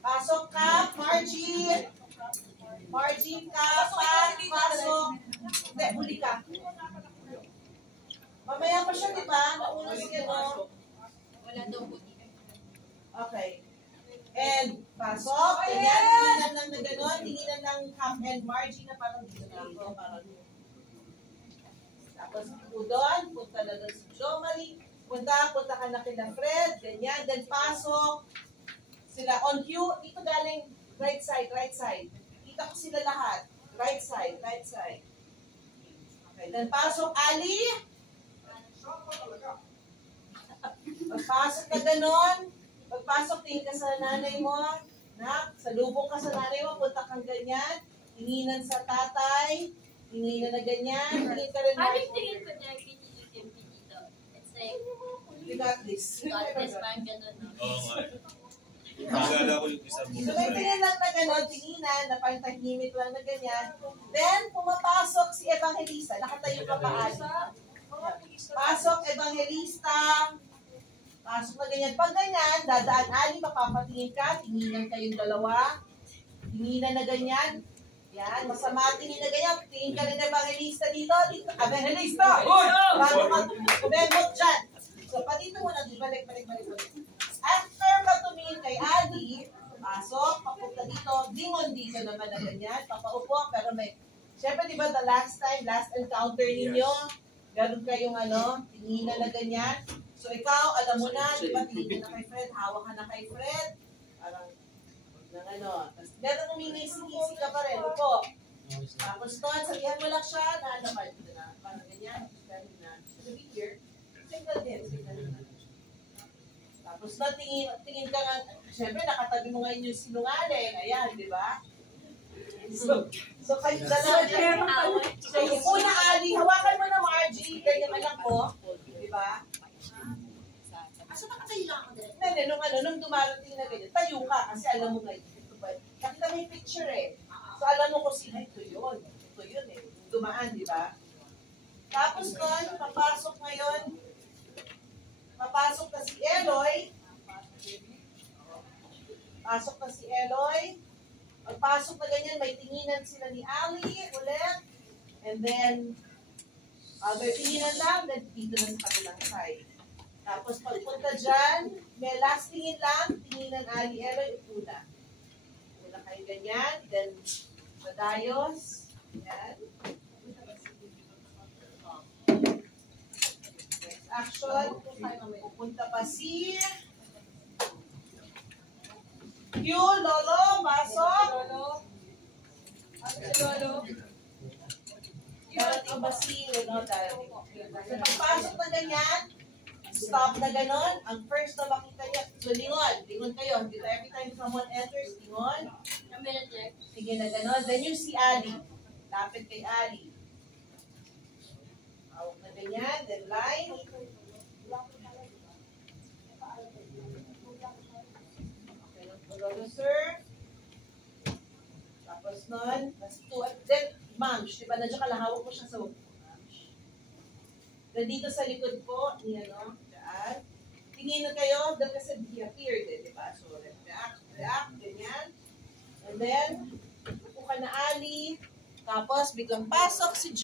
Pasok ka, Margie. Margie ka, pasok. Hindi, huli ka. Mamaya pa siya, di ba? Nauna siya, no? Wala daw po dito. Okay. And, pasok. Ganyan, tinginan lang na gano'n. Tinginan ng Cap and Margie na parang dito na ito. Tapos, doon, punta na doon si Jo Marie. Punta ka na kina Fred. Ganyan. Then, pasok. Sila on cue. Dito galing right side, right side. Kita ko sila lahat. Right side, right side. Okay. Then, pasok, Ali. Pagpasok na gano'n. Pagpasok, tingin ka sa nanay mo. Salubong ka sa nanay mo. Punta kang ganyan. Tinginan sa tatay. Tinginan na ganyan. Tingin ka rin. Haring tingin ko niya, pinili dito. It's like, you got this. parang gano'n, no? Oo nga. Nagala ko yung isang So, may tingin lang na gano'n, tinginan, na parang tahimik lang na ganyan. Then, pumapasok si Evangelista. Nakatayo ka pa, Ali. Pasok, Evangelista. Pasok na ganyan. Pag ganyan, dadaan, Ali, mapapatingin ka. Tinginan kayong dalawa. Tinginan na ganyan. Yan, masama tingin na ganyan. Tingin ka rin na Evangelista dito. Evangelista! Bago ka kumemot dyan. So, pa dito muna. Balik. After ka tumingin kay Ali, pasok, papunta dito. Dingon dito naman na ganyan. Papaupo, pero may... Siyempre, di ba, the last encounter ninyo, ganun kayong tinginan na ganyan. So, ikaw, alam mo na, di ba, tingin ka na kay Fred, hawak ka na kay Fred. Parang, Tapos, meron umingisi-ngisi ka pa rin. Upo. Tapos doon, sabihan mo lang siya na parang ganyan. Sabi here, single din. Tapos na, tingin ka nga, siyempre, nakatabi mo ngayon yung sinungaling. Ayan, di ba? So kayo dalawa dyan. So, upo na, Ali. Hawakan mo na, Margie. Ganyan anak mo. Di ba? Asa nakatayo lang ako din? Hindi, nung dumarating na ganyan, tayo ka kasi alam mo ngayon. Nakita mo yung picture eh. So alam mo kung sino ito yun. Ito yun eh. Dumaan, di ba? Tapos nun, papasok na si Eloy. Pasok na si Eloy. Pagpasok na ganyan, may tinginan sila ni Ali ulit. And then, may tinginan lang, then dito na sa kabilang side. Tapos pagpunta dyan, may last tingin lang, tinginan Ali, Eloy, una. Una kayo ganyan, then madayos. Yan. Next action, pupunta pa si Q, Lolo, pasok. Darating ba si Lolo, darating. So pagpasok na ganyan, stop na ganon. Ang first na makita niya, so lingon kayo. Every time someone enters, lingon. Sige na ganon. Then yung si Ali. Lapit kay Ali. Hawak na ganyan. Then line. Okay, sir. Tapos nun, then, ma'ams, diba, nandiyan ka lang, hawak mo siya sa then dito sa likod po, dyan. Tingin na kayo, dahil kasi he appeared, diba? So, react, ganyan. And then, upo ka na Ali. Tapos, biglang pasok si